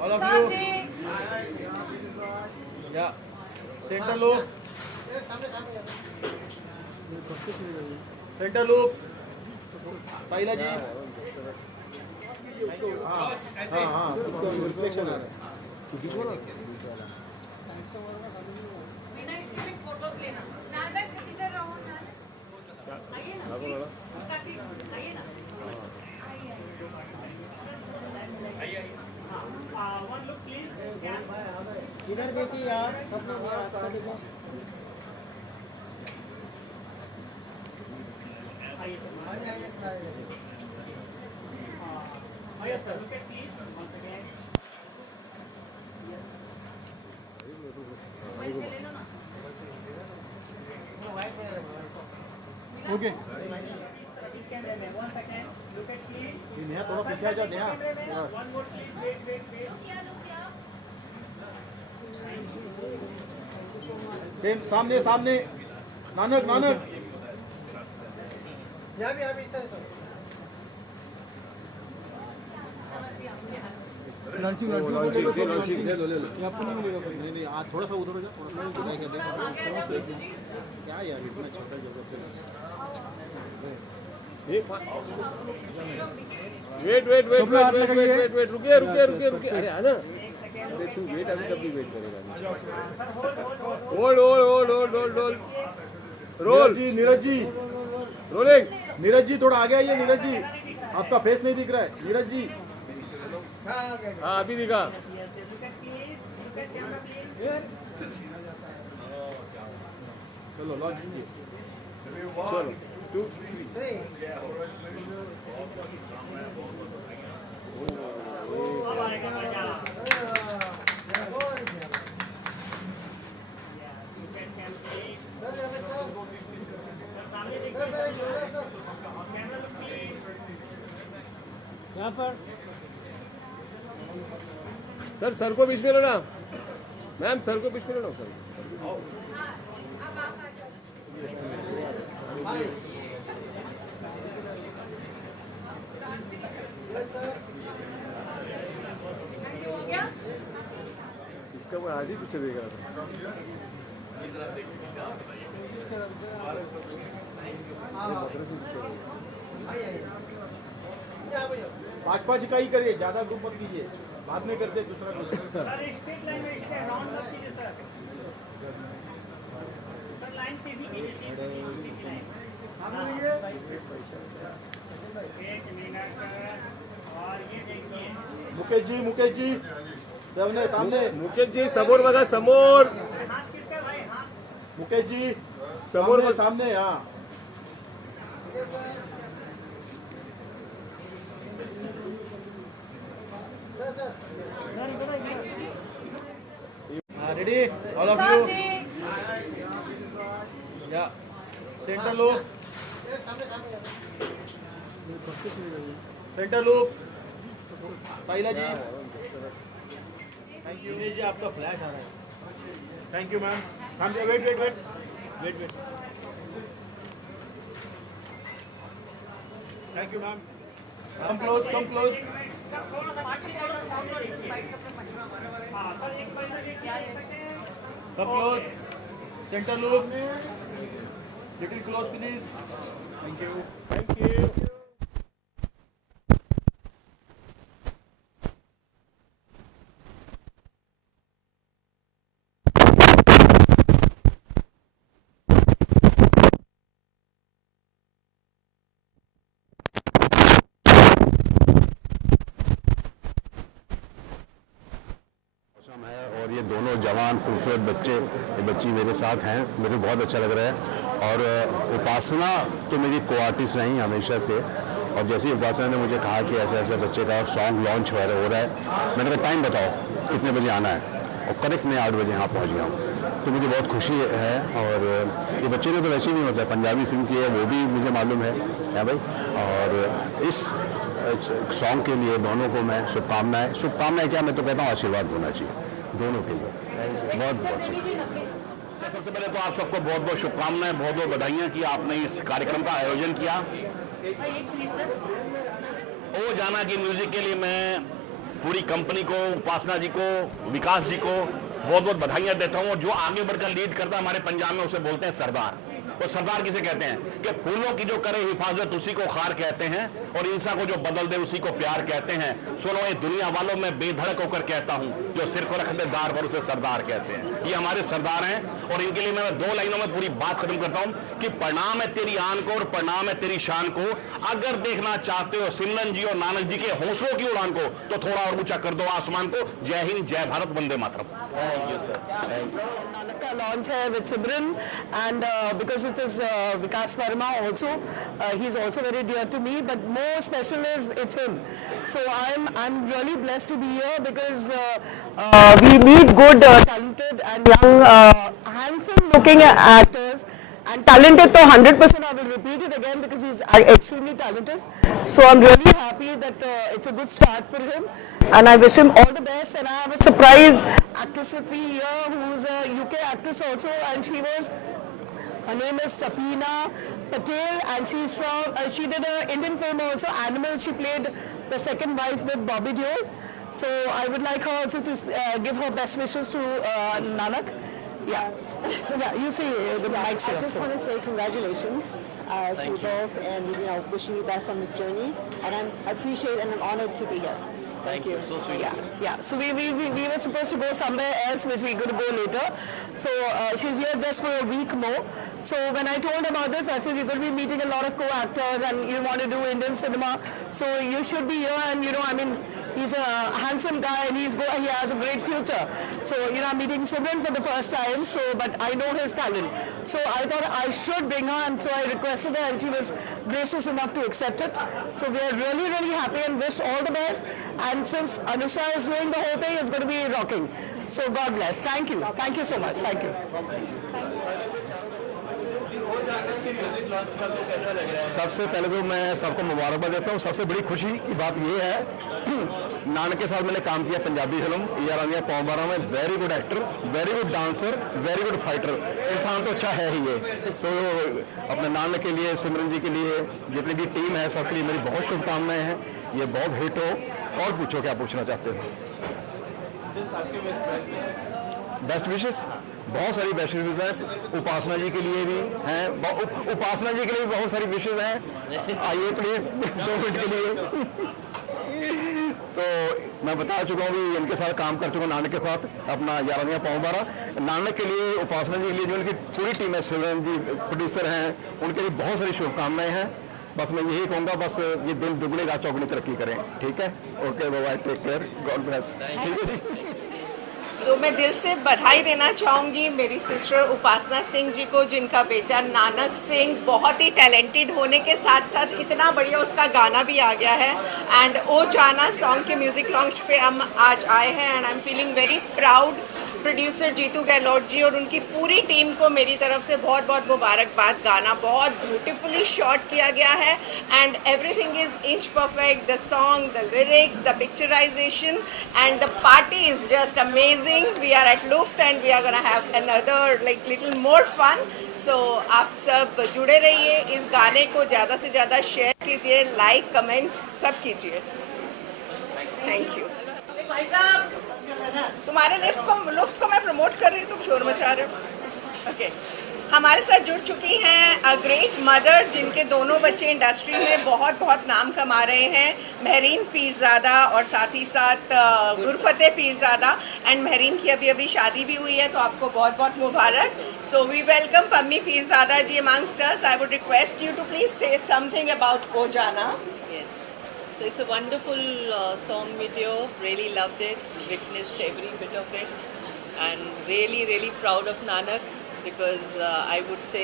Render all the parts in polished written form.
All of you. Yeah. Center loop. Center loop. Saila जी. हाँ reflection आ रहा है. फोटोज लेना नाटक इधर रहो ना आइए ना आइए ना आइए वन लुक प्लीज इधर देखिए यार सब लोग रास्ता देखो आइए sir look at please once again ले लो ना ओके. नेहा थोड़ा पीछे आ जाओ नेहा. सेम सामने सामने नानक नानक. यहाँ भी लॉन्चिंग ले लो आपको नहीं मिलेगा. नहीं आज थोड़ा सा उधर हो जाओ. थोड़ा सा क्या यार इतना छोटा जगह पे. वेट रुकिए अरे आना. अरे तू वेट अभी कब भी वेट करेगा. होल्ड रोल जी. नीरज जी रोलिंग. नीरज जी थोड़ा आगे आइए. नीरज जी आपका फेस नहीं दिख रहा है. नीरज जी हाँ अभी दिखा. चलो लॉन्च कीजिए. चलो 2 3. यहाँ पर सर को बीच में लो ना मैम. सर को बीच में लो सर. इसका मैं आज ही कुछ देख रहा था. 5-5 इकाई करिए. ज्यादा ग्रुप मत कीजिए. बाद में करते दूसरा ग्रुप. सर स्ट्रेट लाइन में स्टे राउंड मत कीजिए सर. सर लाइन सीधी कीजिए. सीधी लाइन. एक मिनट और ये देखिए मुकेश जी सामने. मुकेश जी समोर बघा. समोर हाथ किसका भाई हाथ मुकेश जी समोर सामने. हाँ ready all of you. Yeah. Center loop. Center loop. Saila ji. Thank you. जी आपका फ्लैश आ रहा है. Thank you ma'am. Wait. Thank you ma'am. Come close. Sir थोड़ा सा पाछी थोड़ा साउंड हां सर एक बार ये क्या ले सकते हैं. Come close. Center loop. Little close, please. Thank you. है और ये दोनों जवान खूबसूरत बच्चे ये बच्ची मेरे साथ हैं. मुझे बहुत अच्छा लग रहा है. और उपासना तो मेरी को आर्टिस्ट रही हमेशा से. और जैसे ही उपासना ने मुझे कहा कि ऐसे ऐसे बच्चे का सॉन्ग लॉन्च हो रहा है, मैंने कहा टाइम बताओ कितने बजे आना है. और करेक्ट मैं 8 बजे यहाँ पहुँच गया हूँ. तो मुझे बहुत खुशी है. और ये बच्चे ने तो वैसे भी मतलब पंजाबी फिल्म की है, वो भी मुझे मालूम है भाई. और इस सॉन्ग के लिए दोनों को मैं शुभकामनाएं क्या, मैं तो कहता हूँ आशीर्वाद होना चाहिए दोनों के लिए. बहुत सबसे पहले तो आप सबको बहुत बहुत शुभकामनाएं, बहुत बहुत बधाइयाँ कि आपने इस कार्यक्रम का आयोजन किया. ओ जाना की म्यूजिक के लिए मैं पूरी कंपनी को, उपासना जी को, विकास जी को बहुत बहुत बधाइयां देता हूं। और जो आगे बढ़कर लीड करता है हमारे पंजाब में, उसे बोलते हैं सरदार। तो सरदार किसे कहते हैं कि फूलों की जो करे हिफाजत उसी को खार कहते हैं, और इंसान को जो बदल दे उसी को प्यार कहते हैं। सुनो ये दुनिया वालों में बेधड़क होकर कहता हूं, जो सिर को रख दे दार पर उसे सरदार कहते हैं। ये हमारे सरदार हैं, और इनके लिए मैं 2 लाइनों में पूरी बात खत्म करता हूं कि प्रणाम है तेरी आन को और प्रणाम है तेरी शान को। अगर देखना चाहते हो सिमरन जी और नानक जी के हौसलों की उड़ान को, तो थोड़ा और ऊंचा कर दो आसमान को। जय हिंद, जय भारत, वंदे मातरम। नानक का लॉन्च है with Simran, and because it is Vikas Verma also, he's also very dear to me, but more special is it's him. So I'm really blessed to be here because we need good, talented and young, handsome looking actors. And talented, so 100% I will repeat it again because he's extremely talented. So I'm really happy that it's a good start for him, and I wish him all the best. And I have a surprise actress with me here who's a UK actress also, and her name is Safina Patel, and she's from, she did an Indian film also, Animal. She played the second wife with Bobby Deol. So I would like her also to give her best wishes to Nanak. Yeah, yeah. You see the mics here. I just want to say congratulations to you both, and wishing you best on this journey. And I appreciate and I'm honored to be here. Thank you. So sweet. Yeah. So we were supposed to go somewhere else, which we're going to go later. So she's here just for a week more. So when I told about this, I said we're going to be meeting a lot of co-actors, and you want to do Indian cinema, so you should be here. And I mean, he's a handsome guy, and he has a great future. So I'm meeting Simran for the first time. So, but I know his talent. So I thought I should bring her, and so I requested her, and she was gracious enough to accept it. So we are really, really happy and wish all the best. And since Anusha is doing the whole thing, it's going to be rocking. So God bless. Thank you. Thank you so much. Thank you. सबसे पहले तो मैं सबको मुबारकबाद देता हूँ। सबसे बड़ी खुशी की बात ये है, नानक के साथ मैंने काम किया पंजाबी फिल्म ये रानिया पौंबारा में। Very good actor, very good dancer, very good fighter, इंसान तो अच्छा है ही ये। तो अपने नानक के लिए, सिमरन जी के लिए, जितनी भी टीम है, सबके लिए मेरी बहुत शुभकामनाएं हैं। ये बहुत हिट हो। और पूछो क्या पूछना चाहते हो। बेस्ट विशेस, बहुत सारी बेस्ट विशेस हैं। उपासना जी के लिए भी हैं, उपासना जी के लिए भी बहुत सारी विशेस हैं। आइए प्लीज 2 मिनट के लिए। तो मैं बता चुका हूँ कि इनके साथ काम कर चुका हूँ, नानक के साथ अपना 11 पौंबारा। नानक के लिए, उपासना जी के लिए, जो उनकी पूरी टीम है, सिमरन जी प्रोड्यूसर हैं, उनके लिए बहुत सारी शुभकामनाएं हैं। बस मैं यही कहूँगा, बस ये दिन दुगनी रात चौगुनी तरक्की करें। ठीक है, okay, bye, take care, God bless. ठीक है जी। सो मैं दिल से बधाई देना चाहूँगी मेरी सिस्टर उपासना सिंह जी को, जिनका बेटा नानक सिंह बहुत ही टैलेंटेड होने के साथ साथ इतना बढ़िया उसका गाना भी आ गया है। एंड ओ जाना सॉन्ग के म्यूज़िक लॉन्च पे हम आज आए हैं, and I am feeling very proud. Producer Jitu Gehlot ji और उनकी पूरी टीम को मेरी तरफ से बहुत बहुत मुबारकबाद। गाना बहुत ब्यूटीफुली शॉट किया गया है, and everything is inch perfect. The song, the lyrics, the picturisation, and the party is just amazing. We are at लुफ्त and we are gonna have another like little more fun. So आप सब जुड़े रहिए, इस गाने को ज़्यादा से ज़्यादा शेयर कीजिए, लाइक, कमेंट सब कीजिए। Thank you. तुम्हारे लुफ्त को मैं प्रमोट कर रही हूँ, तुम शोर मचा रहे हो। ओके, हमारे साथ जुड़ चुकी हैं अ ग्रेट मदर, जिनके दोनों बच्चे इंडस्ट्री में बहुत बहुत नाम कमा रहे हैं, महरीन पीरज़ादा और साथ ही साथ गुरफतेह पीरज़ादा। एंड महरीन की अभी अभी शादी भी हुई है, तो आपको बहुत बहुत मुबारक। So we welcome Pammi Pirzada ji amongst us. I would request you to please say something about O Jaana. So it's a wonderful song video, really loved it, witnessed every bit of it, and really really proud of Nanak because I would say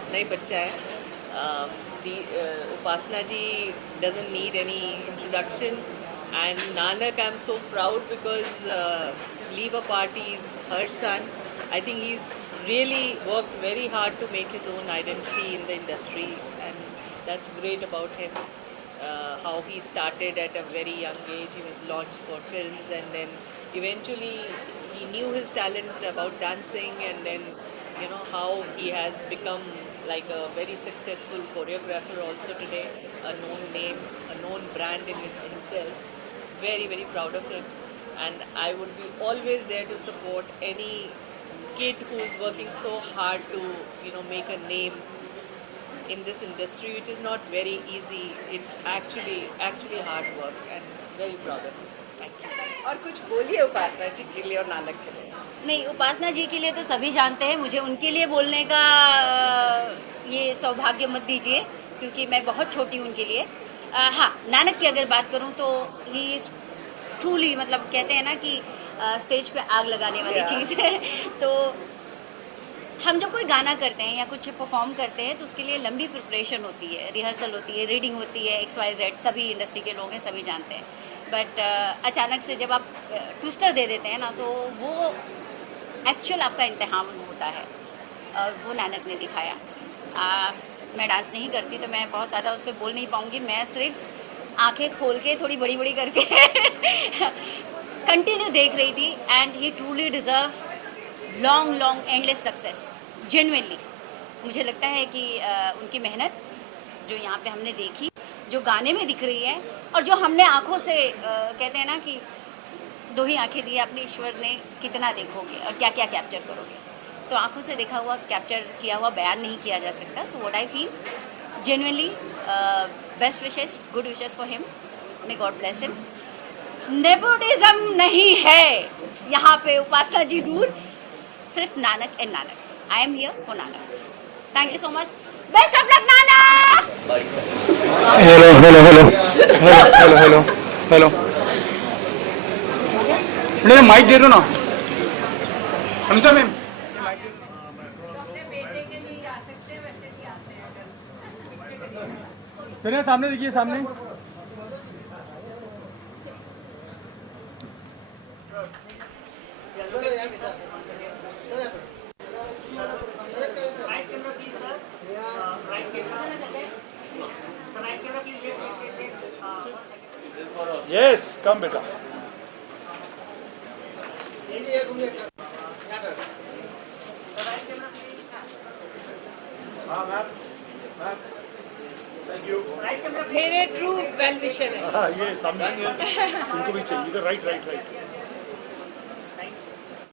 apna hi bachcha hai. Upasana ji doesn't need any introduction, and Nanak I'm so proud because Leave a Party is her son. I think he's really worked very hard to make his own identity in the industry, and that's great about him. How he started at a very young age. He was launched for films, and then eventually he knew his talent about dancing, and then how he has become like a very successful choreographer also today, a known name, a known brand in himself. very, very proud of him. And I would be always there to support any kid who is working so hard to, make a name in this industry, which is not very easy. It's actually hard work, and very proud of him. Thank you. और कुछ बोलिए उपासना जी के लिए और नानक के लिए। नहीं, उपासना जी के लिए तो सभी जानते हैं, मुझे उनके लिए बोलने का ये सौभाग्य मत दीजिए क्योंकि मैं बहुत छोटी हूँ उनके लिए। हाँ, नानक की अगर बात करूँ तो ही इज़ ट्रूली, मतलब कहते हैं ना कि स्टेज पे आग लगाने वाली चीज़ है। तो हम जब कोई गाना करते हैं या कुछ परफॉर्म करते हैं तो उसके लिए लंबी प्रिपरेशन होती है, रिहर्सल होती है, रीडिंग होती है, XYZ, सभी इंडस्ट्री के लोग हैं, सभी जानते हैं। बट अचानक से जब आप ट्विस्टर दे देते हैं ना तो वो एक्चुअल आपका इम्तिहान होता है, और वो नानक ने दिखाया। मैं डांस नहीं करती तो मैं बहुत ज़्यादा उस पर बोल नहीं पाऊँगी, मैं सिर्फ आंखें खोल के थोड़ी बड़ी बड़ी करके कंटिन्यू देख रही थी। And he truly deserves long endless success. Genuinely मुझे लगता है कि उनकी मेहनत जो यहाँ पे हमने देखी, जो गाने में दिख रही है, और जो हमने आँखों से कहते हैं ना कि दो ही आंखें दी आपने, ईश्वर ने कितना देखोगे और क्या क्या कैप्चर करोगे। तो आंखों से देखा हुआ, कैप्चर किया हुआ बयान नहीं किया जा सकता। So what I feel genuinely, best wishes, good wishes for him, may God bless him. Nepotism नहीं है यहाँ पे, उपासना जी दूर, सिर्फ Nanak and Nanak. I am here for Nanak. Thank you so much, best of luck Nanak. Hello नहीं, माइक दे दो ना हमसा मैम। चलिए सामने देखिए, सामने। Yes, come beta. मेरे ट्रू वेल विशर है। हाँ, ये सामने इनको भी चाहिए इधर, राइट।